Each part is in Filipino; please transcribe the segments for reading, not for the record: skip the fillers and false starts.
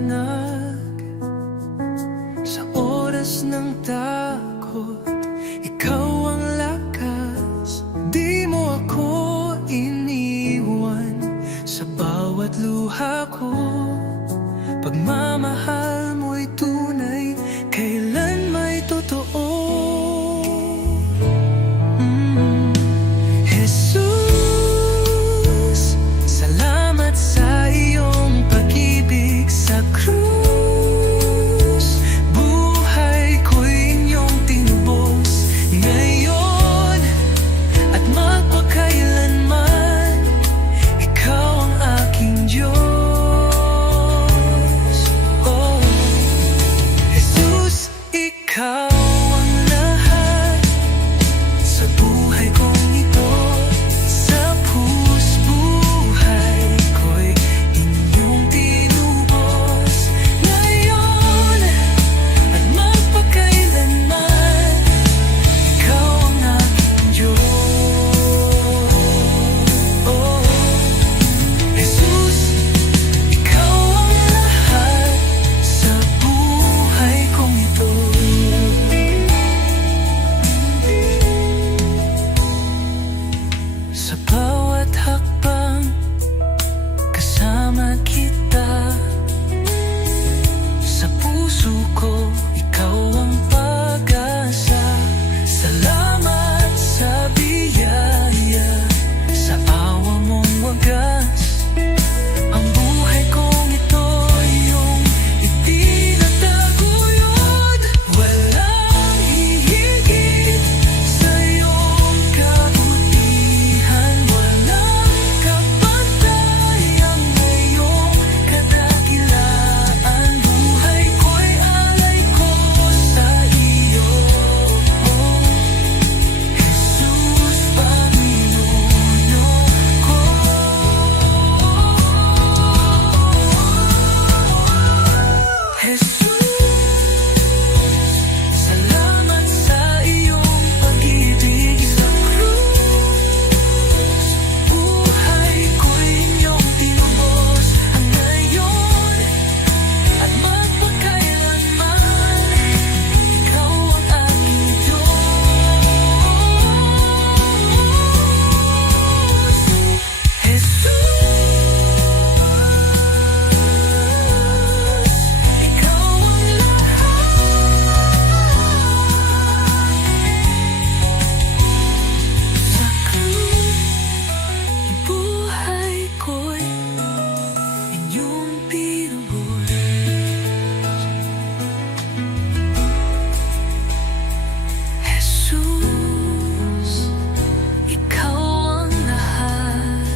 liwanag sa oras ng takot. Ikaw ang lakas, di mo ako iniwan sa bawat luha ko. Pagmamahal mo'y tunay, kailan may totoo. Jesus, salamat sa iyong pag-ibig sa krus. Buhay ko'y inyong tinubos ngayon at magpakailanman. Ikaw ang aking Diyos. Oh, Jesus, ikaw ang lahat sa buhay kong ito. Sa buhay ko'y inyong tinubos ngayon at magpakailanman. Ikaw ang aking Diyos. Oh, Jesus, ikaw ang lahat sa buhay kong ito. Sa bawat hakbang, kasama kita. Sa puso ko, ikaw ang pag-asa. Salamat sa biyaya, sa awa mong wagas. Ang buhay kong ito, iyong itinataguyod. Walang hihigit sa iyong kabutihan. Walang kapantayang ngayong kadakilaan. Buhay ko'y alay ko sa iyo. Oh, Jesus, Panginoon ko. Jesus, salamat sa iyong pag-ibig sa krus. Buhay ko'y inyong tinubos ngayon at magpakailanman. Ikaw ang aking Diyos. Jesus, ikaw ang lahat sa krus. Buhay ko'y inyong tinubos. Jesus, ikaw ang lahat.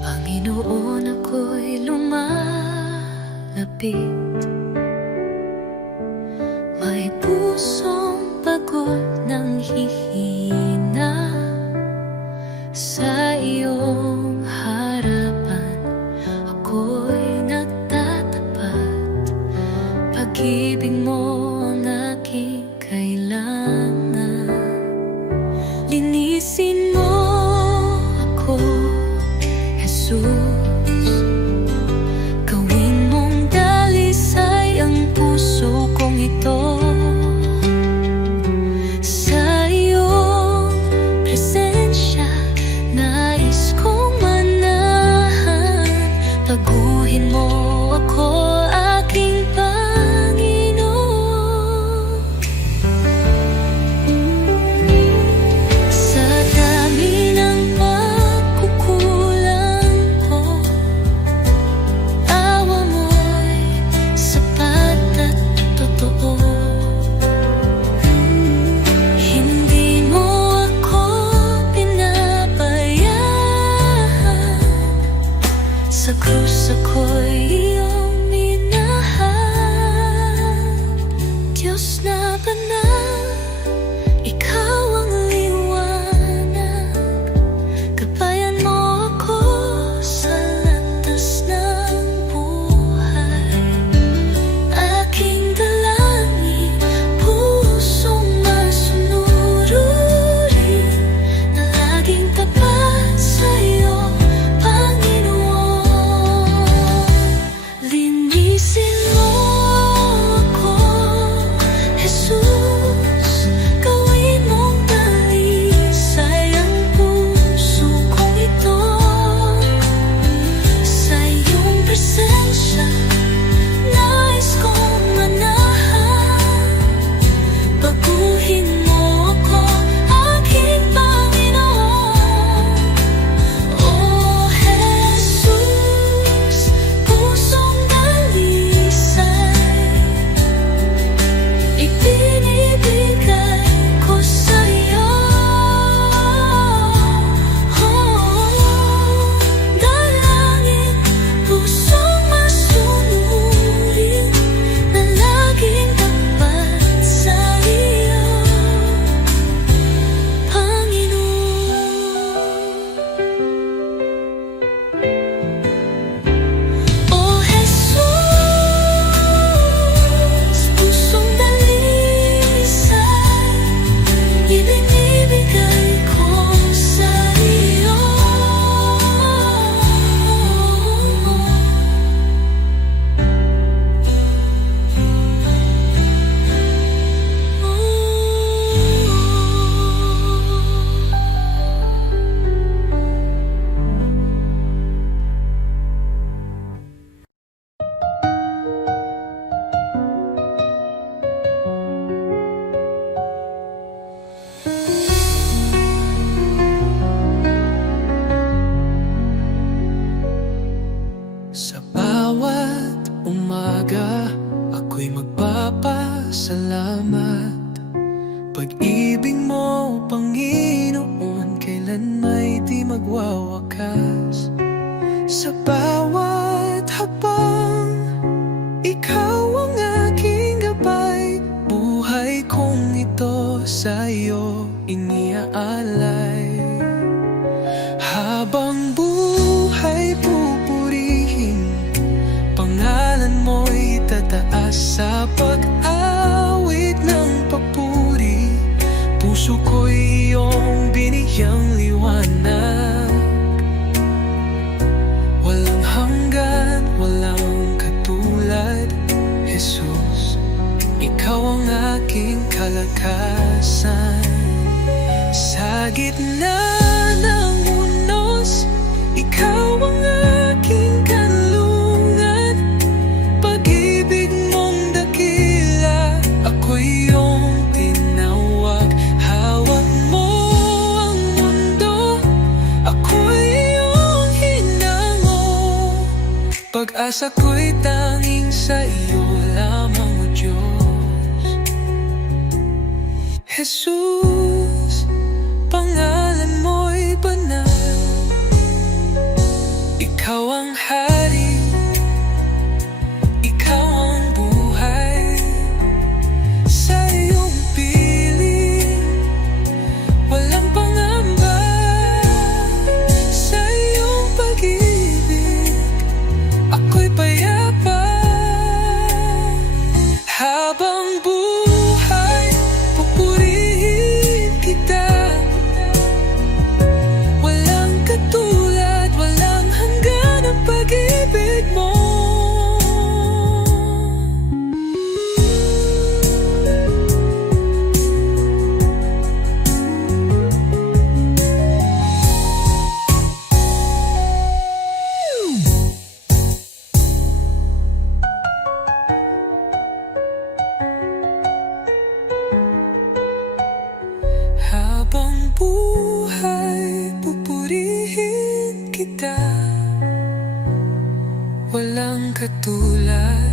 Panginoon, ako'y lumalapit. May pusong pagod ng hihina. Sa iyong harapan ako'y nagtatapat. Pag-ibig mo ang aking kailangan. Linisin mo ako, Jesus. Gawin mong dalisay ang puso kong ito. Sa iyo na ba na ikaw ang liwanag? Gabayan mo ako sa landas ng buhay. Aking dalangin, pusong masunurin na laging tapat sa'yo, Panginoon. Linisin mo ako, Jesus. Gawin mong dalisay ang puso kong ito. Sa iyong presensya, nais kong manahan. Baguhin mo ako, aking Panginoon. Oh Jesus, pusong dalisay ibinibigay ko sa'yo. Dalangin, pusong masunurin na laging tapat sa iyo, Panginoon. Oh Jesus, pusong dalisay ibinibigay ko sa iyo. Sa bawat umaga, ako'y magpapasalamat. Pag-ibig mo, Panginoon, kailan may di magwawakas. Sa bawat hakbang, ikaw ang aking gabay. Buhay kong ito sa iyo iniaalay. Habang buhay pupurihin, pangalan mo'y tataas. Sa pag-awit ng papuri, puso ko'y iyong biniyang liwanag. Walang hanggan, walang katulad, Jesus. Ikaw ang aking kalakasan. Sa gitna ng unos, ikaw ang aking kanlungan. Pag-ibig mong dakila, ako'y iyong tinawag. Hawak mo ang mundo, ako'y iyong hinango. Pag-asa ko'y tanging sa iyo lamang, O Diyos. Jesus, pangalan mo'y banal. Ikaw ang hari, ikaw ang buhay. Sa iyong piling, walang pangamba. Sa iyong pag-ibig, ako'y payapa. Habang buhay, pupurihin kita. Walang katulad, walang hanggan ang pag-ibig mo. Habang buhay, pupurihin kita. Walang katulad,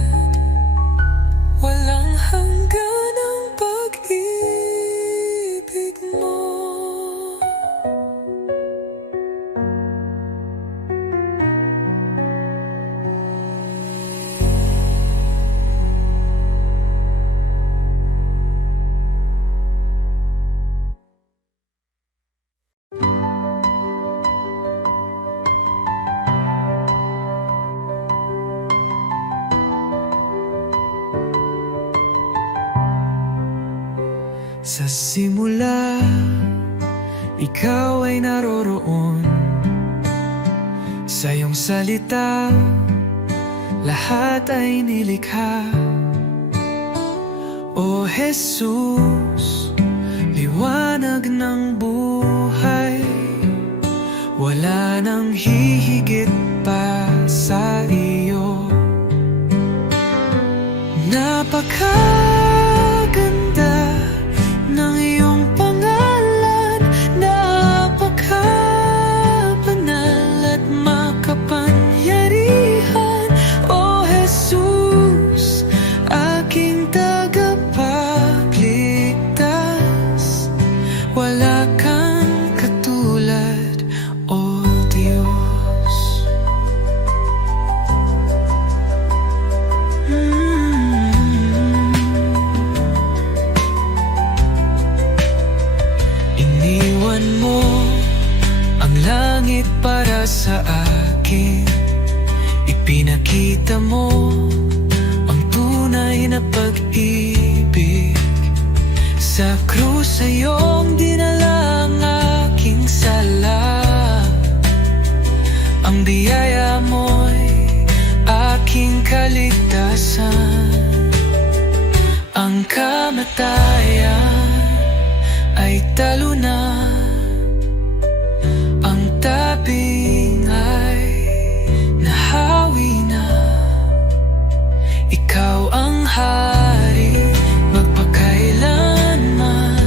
walang hanggan ang pag-ibig mo. Sa simula, ikaw ay naroroon. Sa iyong salita, lahat ay nilikha. O Jesus, liwanag ng buhay, wala nang hihigit pa sa iyo. Napakaganda ng iyong pangalan, napakabanal at makapangyarihan. O Jesus, aking tagapagligtas, wala kang katulad, O Diyos. Iniwan mo ang langit para sa akin. Ipinakita mo ang tunay na pag-ibig. Sa krus ay iyong dinala ang aking sala. Ang biyaya mo'y aking kaligtasan. Ang kamatayan ay talo na, ang tabing ay nahawi na. Ikaw ang hari magpakailanman.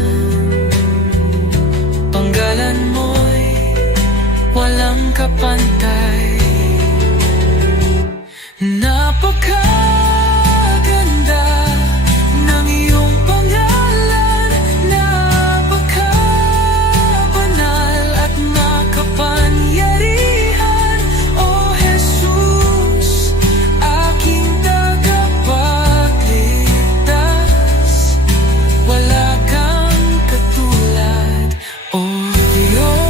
Panggalan mo'y walang kapantay. Napakaganda ng iyong pangalan, napakabanal at makapangyarihan. O Jesus, aking tagapagligtas, wala kang katulad, O Diyos.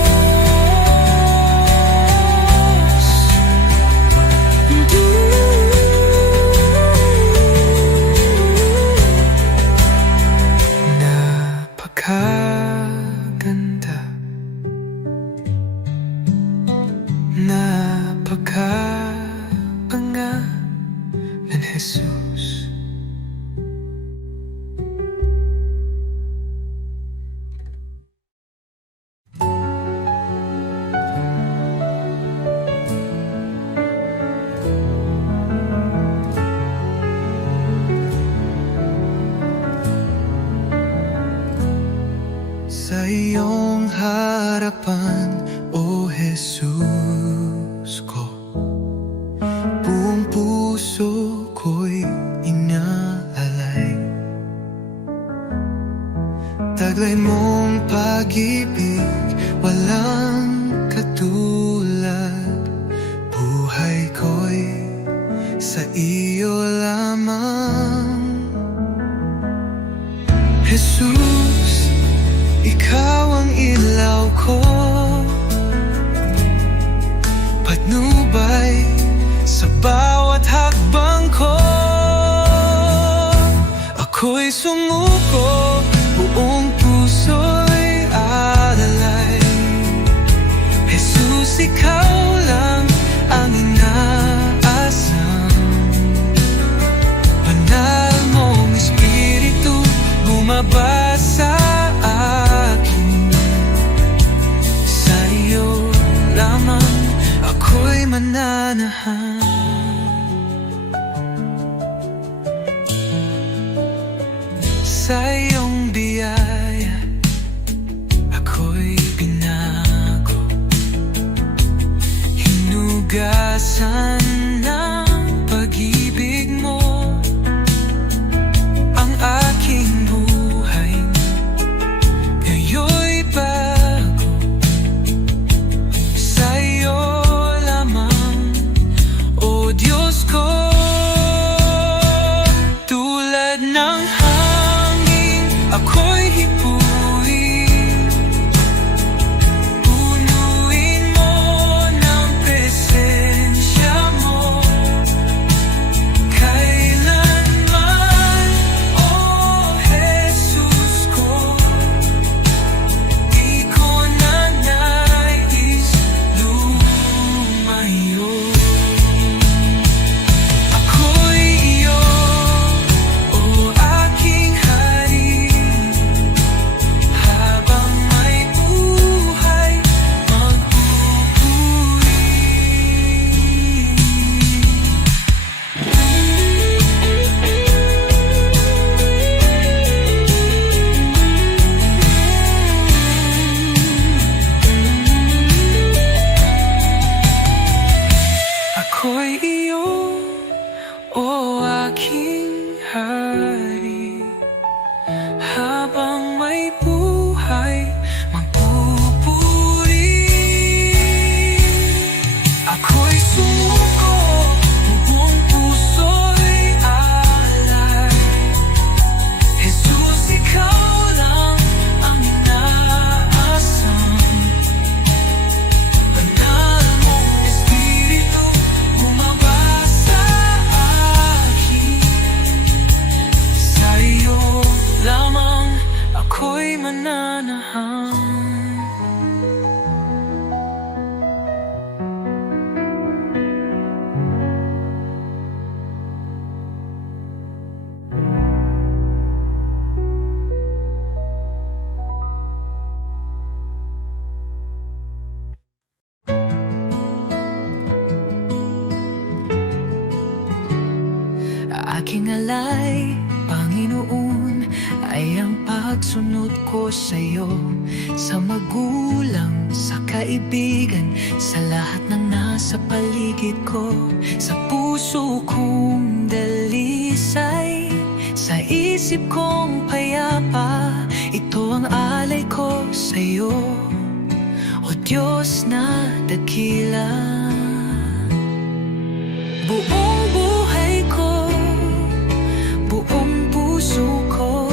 Napakaganda, napakapangalan, Jesus. Sa iyong harapan, O Jesus ko, buong puso ko'y inaalay. Taglay mong pag-ibig, walang katulad. Buhay ko'y sa iyo lamang. Jesus, ikaw ang ilaw ko, patnubay sa bawat hakbang ko. Ako'y sumuko, buong puso'y alalay. Jesus, ikaw lang ang inaasam. Banal mong Espiritu bumaba sa akin. Sa iyo lamang ako'y mananahan. Sa iyong biyaya ako'y binago, hinugasan ng pag-ibig mo. Ang aking buhay ngayon'y bago. Sa iyo lamang, O Diyos ko. Tulad ng hangin isuko, buong puso'y alay. Jesus, ikaw lang ang inaasam. Banal mong Espiritu, bumaba sa akin. Sa iyo lamang ako'y mananahang. Aking alay, Panginoon, ay ang pagsunod ko sa'yo. Sa magulang, sa kaibigan, sa lahat ng nasa paligid ko. Sa puso kong dalisay, sa isip kong payapa, ito ang alay ko sa'yo, O Diyos na dakila. Buong buhay ko, buong puso ko,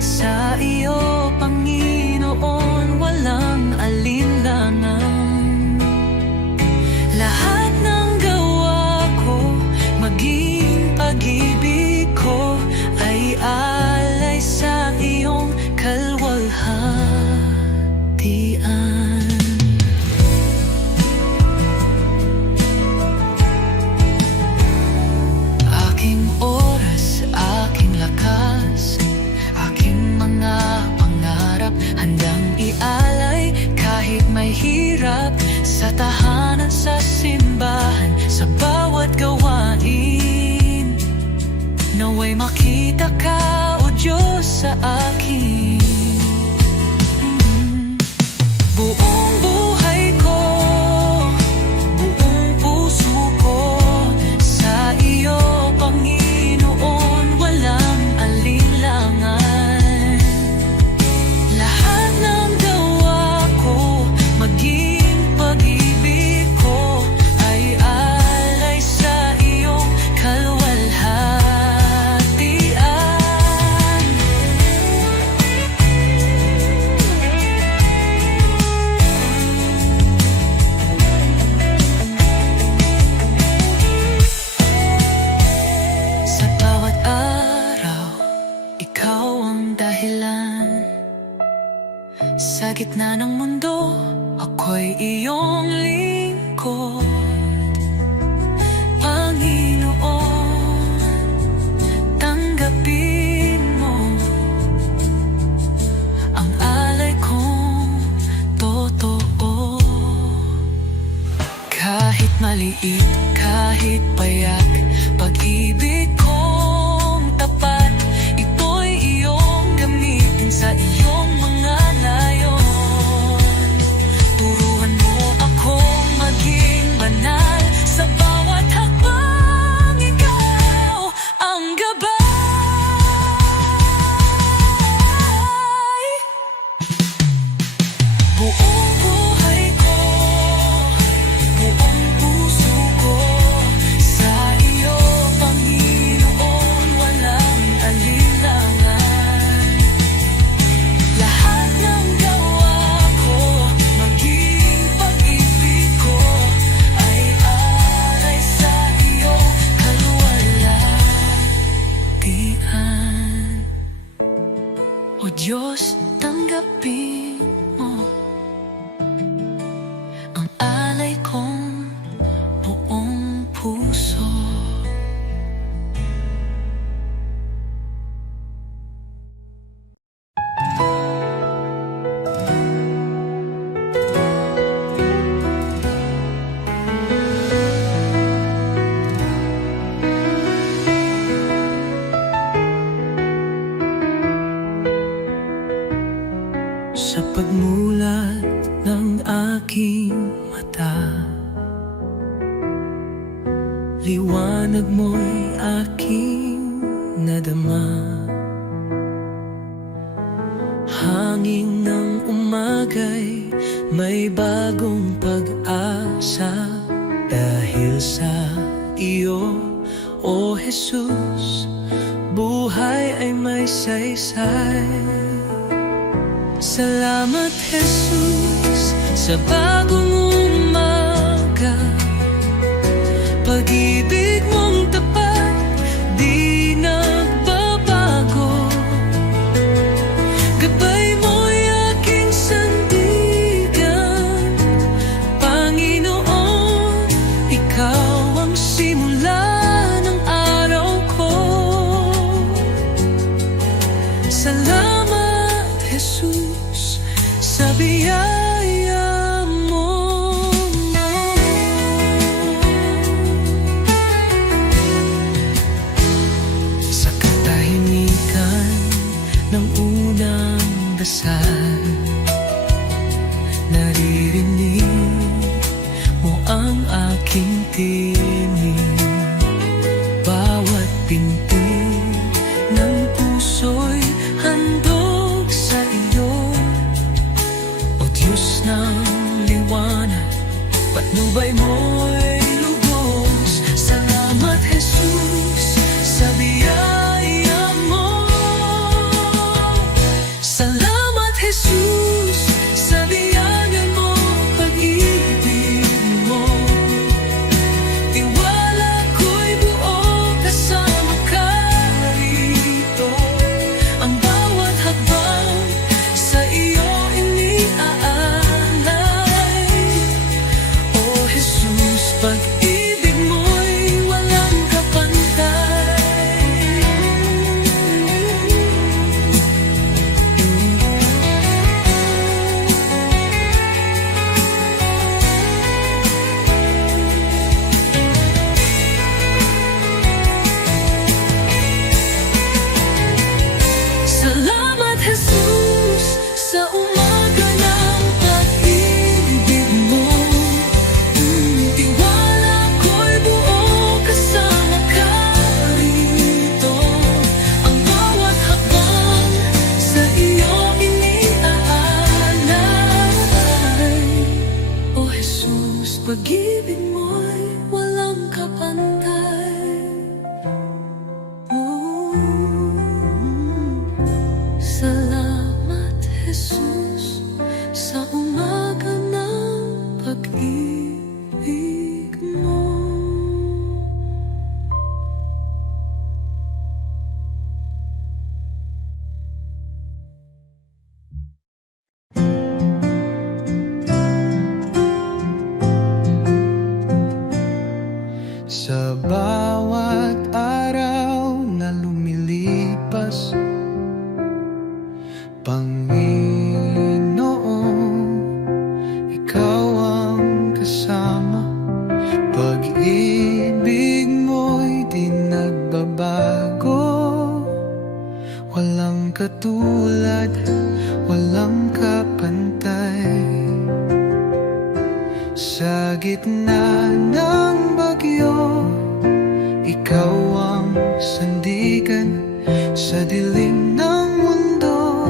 sa iyo, Panginoon, walang alinlangan. Lahat ng gawa ko, maging pag-ibig ko, ay alay sa iyong kalwalhatian. Aking oras, aking lakas, aking mga pangarap, handang ialay kahit may hirap. Sa tahanan, sa simbahan, sa bawat gawain, naway makita ka, O Diyos, sa akin. Buong buhay ko, buong puso ko, sa iyo, Panginoon, walang alinlangan. Lahat ng gawa ko, maging pag-ibig ko, ay alay sa iyong kalwalhatian. Sa bawat araw, ikaw ang dahilan. Sa gitna ng mundo, ako'y iyong lingkod. Panginoon, tanggapin mo ang alay kong totoo. Kahit maliit, kahit payak, pag-ibig kong tapat, ito'y iyong gamitin sa iyong mga layon. Turuan mo akong maging banal, sa bawat hakbang ikaw ang gabay. Buong buhay ko, buong puso ko, sa iyo, Panginoon, walang alinlangan. Lahat ng gawa ko, maging pag-ibig ko, ay alay sa iyo, kalwalhatian. O Diyos, tanggapin mo ang alay kong buong puso. Sa pagmulat ng aking mata, liwanag mo'y aking nadama. Hangin ng umaga'y may bagong pag-asa, dahil sa iyo, O Jesus. Buhay ay may saysay. Salamat, Jesus, sa bagong umaga. Pag-ibig mong tapat, di nagbabago. Gabay mo'y aking sandigan. Panginoon, ikaw ang simula ng araw ko. Salamat, Jesus, sa biyaya mo. Sa katahimikan ng unang dasal, naririnig mo ang aking tinig. Bawat pintig ng puso'y handog sa iyo, O Diyos ng liwanag, patnubay mo'y lubos. Salamat, Jesus, sa biyaya mo. Salamat, Jesus, sa biyaya mo, pag-ibig mo. Tiwala ko'y buo kasama ka rito. Ang bawat hakbang sa iyo iniaalay. O Jesus, pag-ibig mo'y walang kapantay. Salamat, Jesus, sa umaga ng pag-ibig mo. Tiwala ko'y buo kasama ka rito. Ang bawat hakbang sa iyo iniaalay. O Jesus, pag-ibig mo'y walang kapantay. Salamat, Jesus, sa umaga ng pag-ibig mo. Sa bawat araw na lumilipas, Panginoon, ikaw ang kasama. Pag-ibig mo'y di nagbabago. Walang katulad, walang kapantay. Sa gitna ng bagyo, ikaw ang sandigan. Sa dilim ng mundo,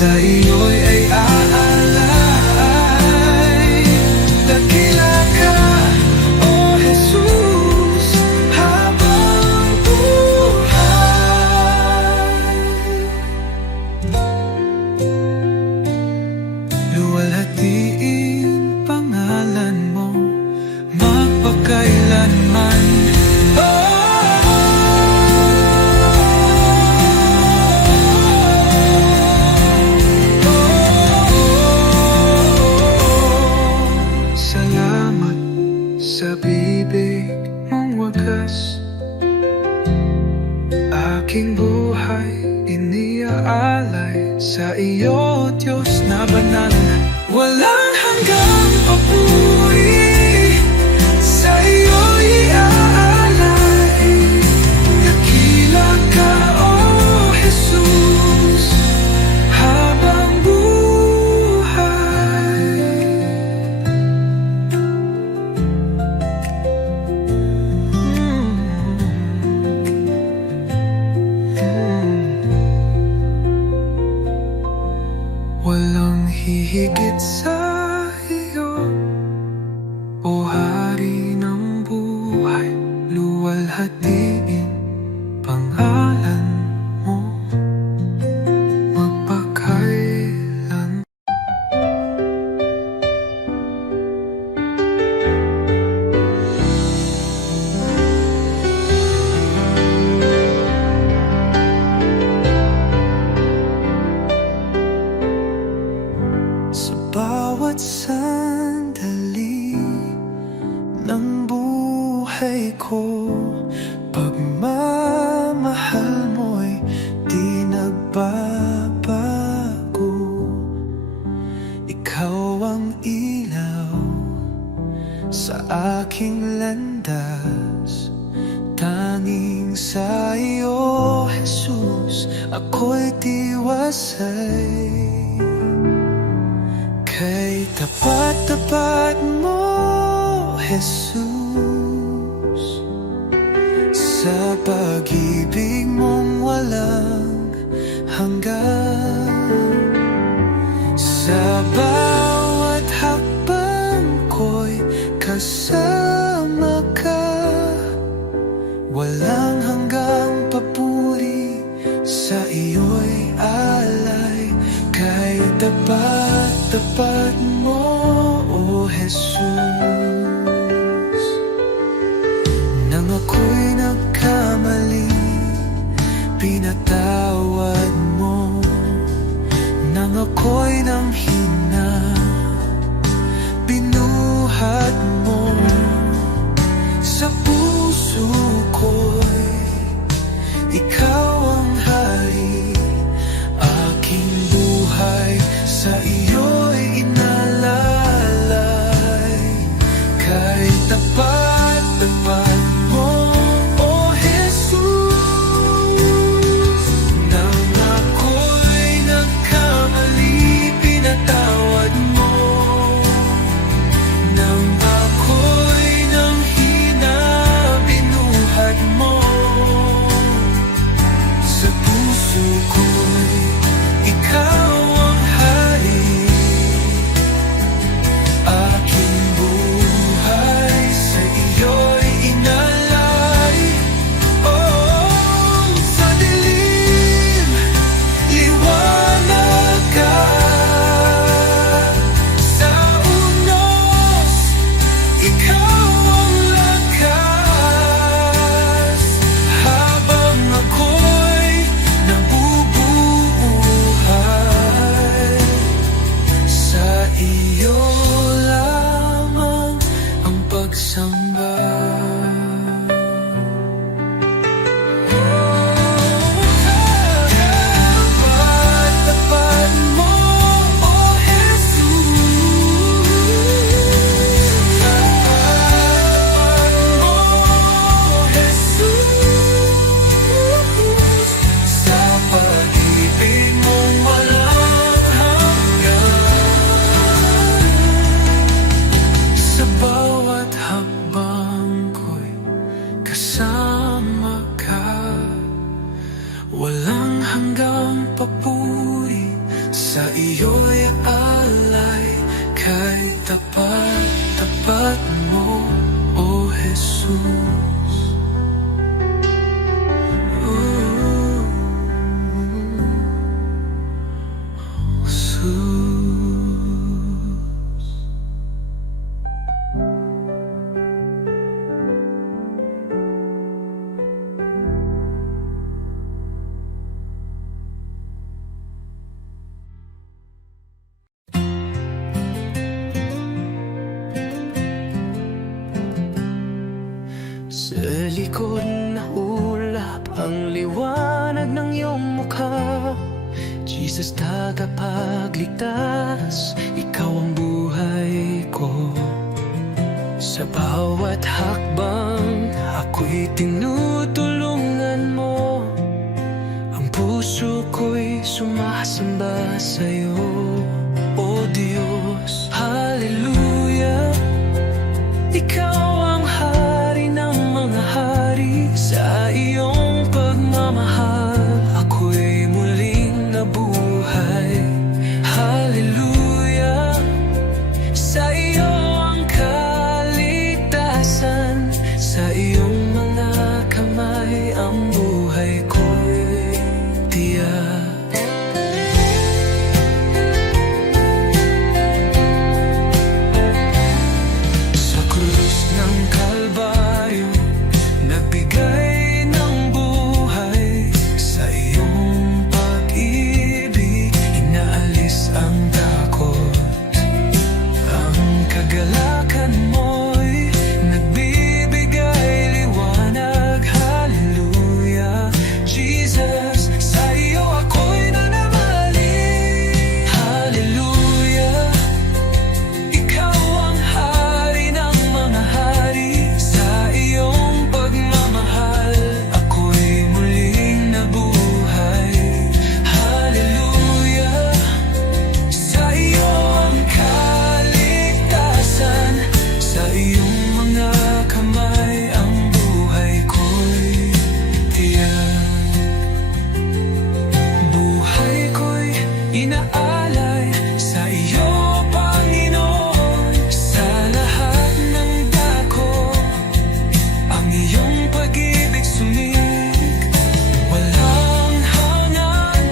sa iyo'y ay aalay. Dakila ka, O Jesus, habang buhay. Luwalhatiin pangalan mo magpakailanman. Salamat sa bibig mong wagas, aking buhay iniaalay sa iyo, Diyos na banal. Walang hanggang papuri, sa iyo'y iaalay. Dakila ka, O Jesus, habang buhay. Walang hihigit sa iyo, O Hari ng buhay. Luwalhatiin pangalan mo magpakailan. Sa bawat sandali ng buhay ko, pagmamahal mo'y di nagbabago. Ikaw ang ilaw sa aking landas, tanging sa iyo, Jesus, ako'y tiwasay. Kay tapat-tapat mo, Jesus, sa pag-ibig mong walang hanggan. Sa bawat hakbang ko'y kasama ka, walang hanggang papuri, sa iyo'y alay. Kay tapat-tapat mo, O Jesus. Nang ako'y nagkamali, pinatawad mo. Nang ako'y nanghina, binuhat mo. Sa puso ko'y ikaw ang hari, aking buhay sa iyo'y inalalay. Kay tapat-tapat mo, O Jesus. Nang ako'y nagkamali, pinatawad mo. Nang ako'y nanghina, binuhat mo. Sa puso ko'y ikaw ang hari, sa iyo'y alay, kay tapat mo, O Jesus. Sa likod na ulap ang liwanag ng iyong mukha, Jesus, tagapagligtas, ikaw ang buhay ko. Sa bawat hakbang, ako'y tinutulungan mo. Ang puso ko'y sumasamba sa'yo, O Diyos. Hallelujah, ikaw ang hari ng mga hari. Sa iyong pagmamahal, ako'y muling nabuhay. Hallelujah, sa iyo ang kaligtasan. Sa iyong mga kamay ang buhay ko'y tiyak. Sa krus ng Kalbaryo, nagbigay ng buhay. Sa iyong pag-ibig, inaalis ang takot. Ang kagalakan mo'y nagbibigay liwanag. Hallelujah, Jesus, sa iyo ako'y nananalig. Hallelujah, ikaw ang hari ng mga hari. Sa iyong pagmamahal, ako'y muling nabuhay. Hallelujah, sa iyo ang kaligtasan. Sa iyong mga kamay ang buhay ko'y tiyak. Buhay ko'y inaalay sa iyo, Panginoon. Sa lahat ng dako, ang iyong pag-ibig sumig. Walang hangan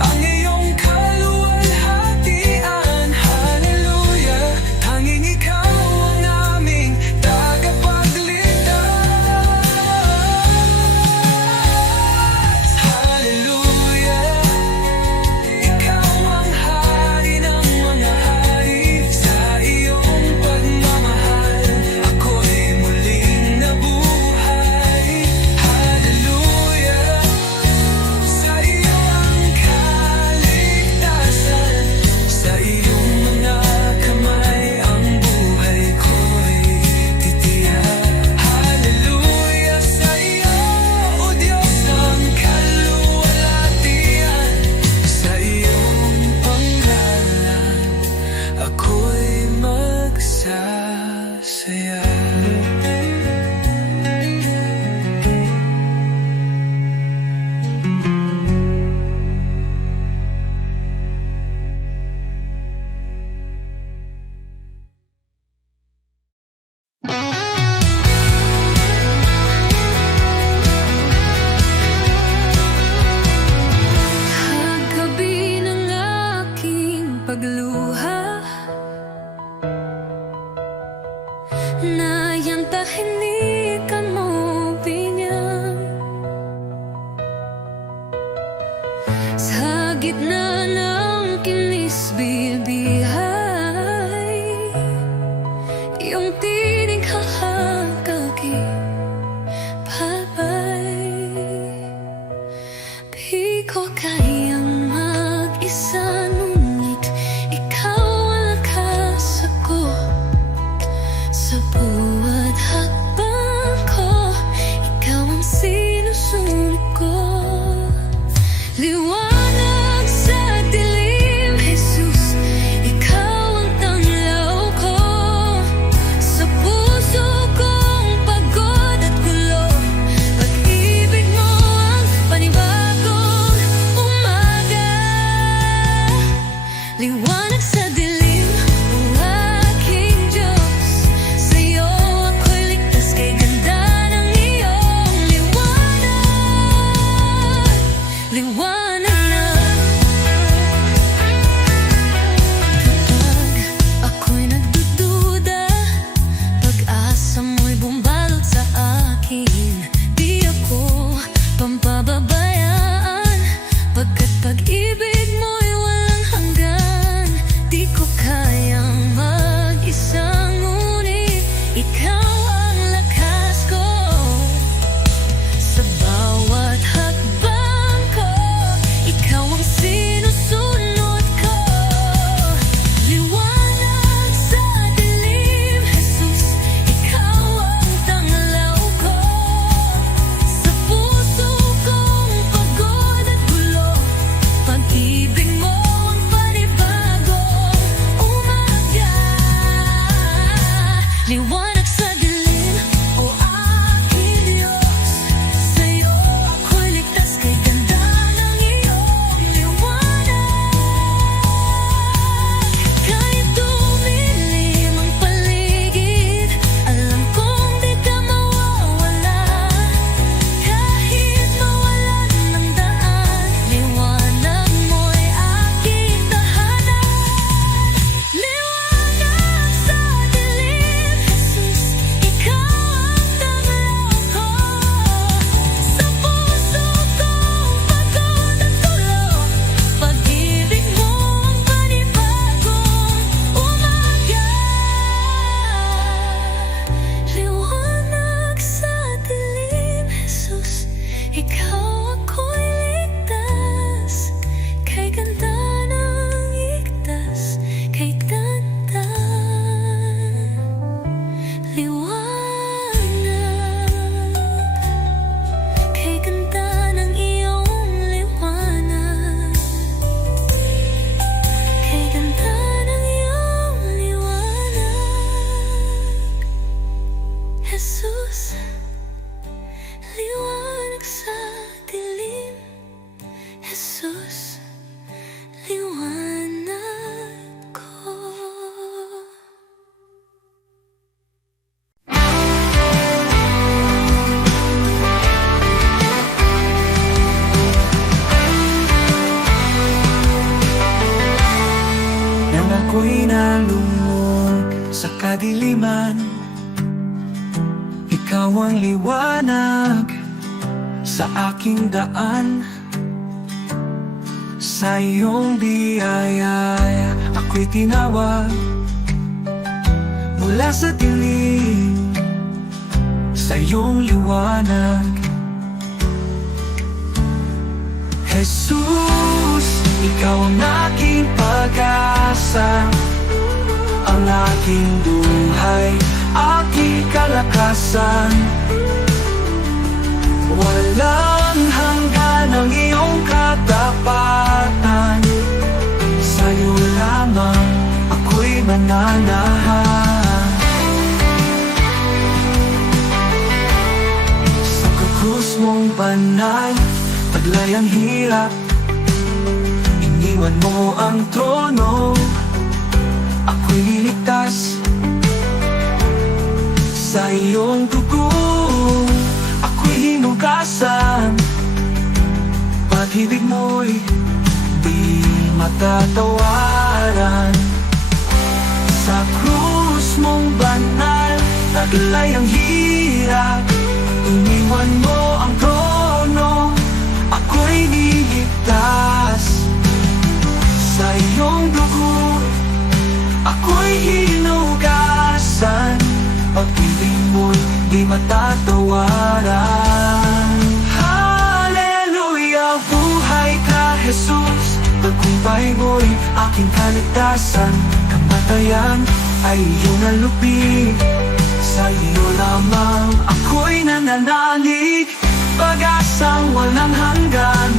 ang iyong kaluwalhatian. Hallelujah, tanging ikaw ang aming tagapagligtas. Hallelujah, ikaw ang hari ng mga hari. Sa iyong pagmamahal, ako'y muling nabuhay. Hallelujah, sa iyo ang kaligtasan. Sa iyong mga kamay ang buhay ko'y titiyak. Hallelujah, sa iyo, O Diyos ng kaluwalhatian. Sa iyong panggalan, ako'y magsasaya. Kagabi ng aking pagluha, na iyang tahimik mo binyag. Sa gitna ng kinis-bilbihay, iyong tinig hahagagipabay. Di ko kayang mag-isa, ngunit ikaw ang lakas ako. Sa buwan hakbang ko, ikaw ang sinusunod ko. Liwanag sa dilim, Jesus, ako'y nalungog sa kadiliman. Ikaw ang liwanag sa aking daan. Sa iyong biyaya ako'y tinawag mula sa dilim, sa iyong liwanag. Jesus, ikaw ang aking pag-asa, ang aking buhay, aking kalakasan. Walang hanggan ang iyong katapatan. Sa'yo lamang ako'y mananahan. Sa krus mong banal, taglay ang hirap. Iniwan mo ang trono, ako'y niligtas. Sa iyong dugo ako'y hinugasan. Pag-ibig mo'y di matatawaran. Sa krus mong banal, taglay ang hirap. Iniwan mo ang trono, ako'y niligtas. Sa iyong dugo ako'y hinugasan. Pag-ibig mo'y di matatawaran. Hallelujah, buhay ka Jesus. Tagumpay mo'y aking kaligtasan. Kamatayan ay iyong nalupi. Sa iyo lamang ako'y nananalig. Pag-asang walang hanggan,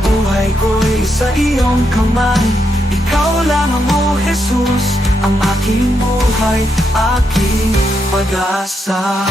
buhay ko'y sa iyong kamay. Ikaw lamang, O Jesus, ang aking buhay, aking pag-asa.